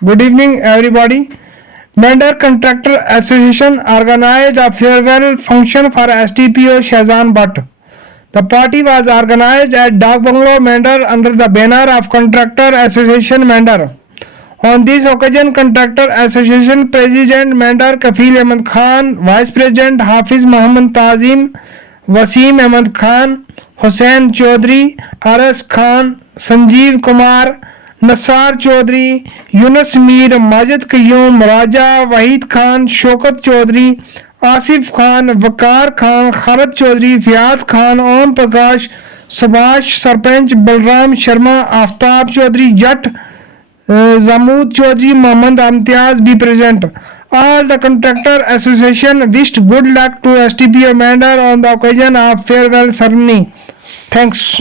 Good evening, everybody. Mender Contractor Association organized a farewell function for STPO Shazan Butt. The party was organized at Dak Bungalow, Mender, under the banner of Contractor Association Mender. On this occasion, Contractor Association President Mender Kafil Ahmed Khan, Vice President Hafiz Muhammad Tazim, Wasim Ahmed Khan, Hussain Chaudhry, R.S. Khan, Sanjeev Kumar, नसार Chaudhary, Yunus Mir, Majid Qayyum, Raja Waheed Khan, Shaukat Chaudhary, Asif Khan, Waqar Khan, Khalid Chaudhary, फियाद Khan, Om Prakash, Subhash sarpanch, Balram Sharma, Aftab Chaudhary Jatt, Zamud Chaudhary, Mohammad Amtiaz be present. All the Contractor Association wished good luck to STPO Mender on the occasion of farewell ceremony. Thanks.